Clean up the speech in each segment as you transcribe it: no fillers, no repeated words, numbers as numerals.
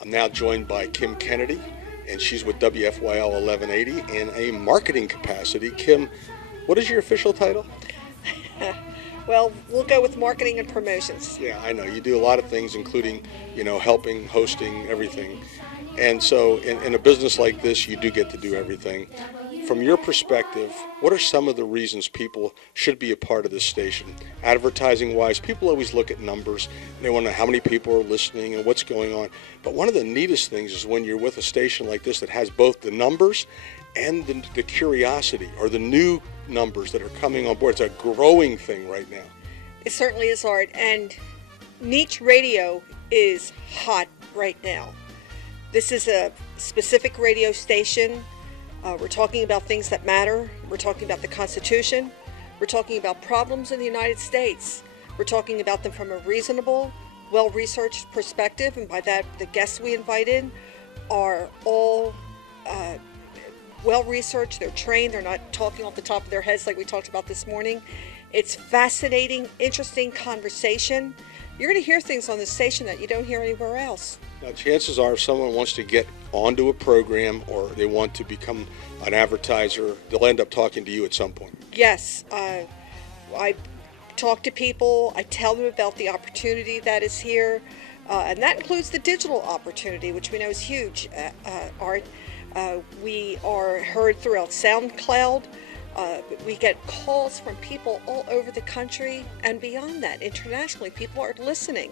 I'm now joined by Kim Kennedy, and she's with WFYL 1180 in a marketing capacity. Kim, what is your official title? Well, we'll go with marketing and promotions. Yeah, I know. You do a lot of things, including, helping, hosting, everything. And so in a business like this, you do get to do everything. From your perspective, what are some of the reasons people should be a part of this station? Advertising-wise, people always look at numbers, and they want to know how many people are listening and what's going on. But one of the neatest things is when you're with a station like this that has both the numbers and the curiosity, or the new numbers that are coming on board. It's a growing thing right now. It certainly is, Art, and niche radio is hot right now. This is a specific radio station. We're talking about things that matter. We're talking about the Constitution. We're talking about problems in the United States. We're talking about them from a reasonable, well-researched perspective, and by that, the guests we invited are all well-researched. They're trained. They're not talking off the top of their heads like we talked about this morning. It's fascinating, interesting conversation. You're going to hear things on this station that you don't hear anywhere else. Now, chances are if someone wants to get onto a program or they want to become an advertiser, they'll end up talking to you at some point. Yes. I talk to people. I tell them about the opportunity that is here. And that includes the digital opportunity, which we know is huge, Art. We are heard throughout SoundCloud. We get calls from people all over the country, and beyond that, internationally, people are listening.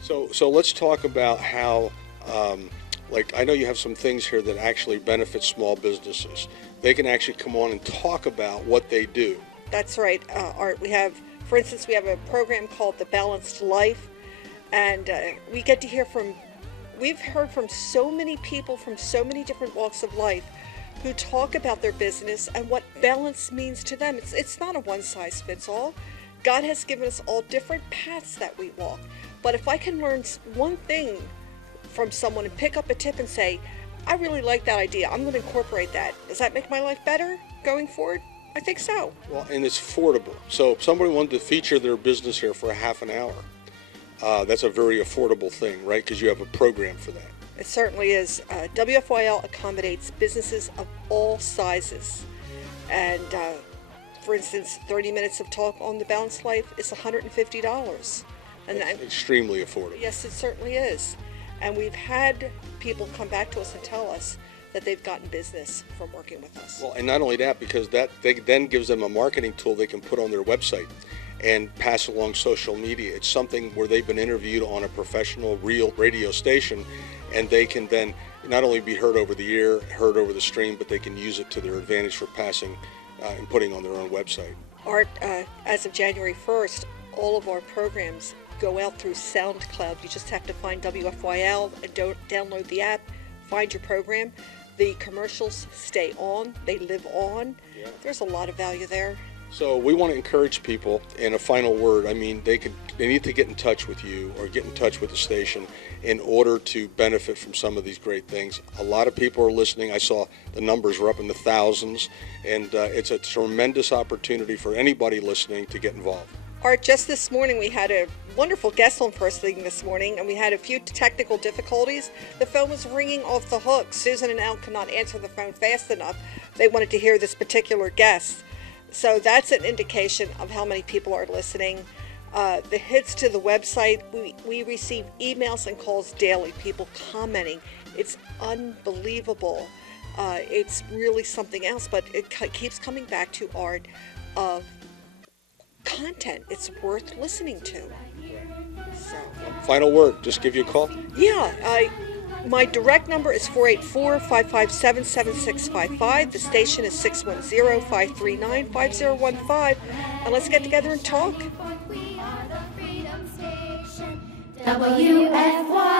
So let's talk about how, I know you have some things here that actually benefit small businesses. They can actually come on and talk about what they do. That's right, Art. For instance, we have a program called The Balanced Life, and we get to hear we've heard from so many people from so many different walks of life who talk about their business and what balance means to them. It's not a one-size-fits-all. God has given us all different paths that we walk. But if I can learn one thing from someone and pick up a tip and say, I really like that idea, I'm going to incorporate that. Does that make my life better going forward? I think so. Well, and it's affordable. So if somebody wanted to feature their business here for a half an hour, that's a very affordable thing, right? Because you have a program for that. It certainly is. WFYL accommodates businesses of all sizes. And for instance, 30 minutes of talk on The Balanced Life is $150. And that's extremely affordable. Yes, it certainly is. And we've had people come back to us and tell us that they've gotten business from working with us. Well, and not only that, because that then gives them a marketing tool they can put on their website and pass along social media. It's something where they've been interviewed on a professional, real radio station, and they can then not only be heard over the air, heard over the stream, but they can use it to their advantage for passing and putting on their own website. Art, as of January 1st, all of our programs go out through SoundCloud. You just have to find WFYL and download the app, find your program. The commercials stay on, they live on. Yeah. There's a lot of value there. So we want to encourage people, in a final word, I mean, they need to get in touch with you or get in touch with the station in order to benefit from some of these great things. A lot of people are listening. I saw the numbers were up in the thousands, and it's a tremendous opportunity for anybody listening to get involved. Art, just this morning we had a wonderful guest on first thing this morning, and we had a few technical difficulties. The phone was ringing off the hook. Susan and Al could not answer the phone fast enough. They wanted to hear this particular guest. So that's an indication of how many people are listening. The hits to the website, we receive emails and calls daily, people commenting. It's unbelievable. It's really something else, but it keeps coming back to Art of content. It's worth listening to. So, final word, just give you a call? Yeah, my direct number is 484-557-7655. The station is 610-539-5015. And let's get together and talk. WFYL.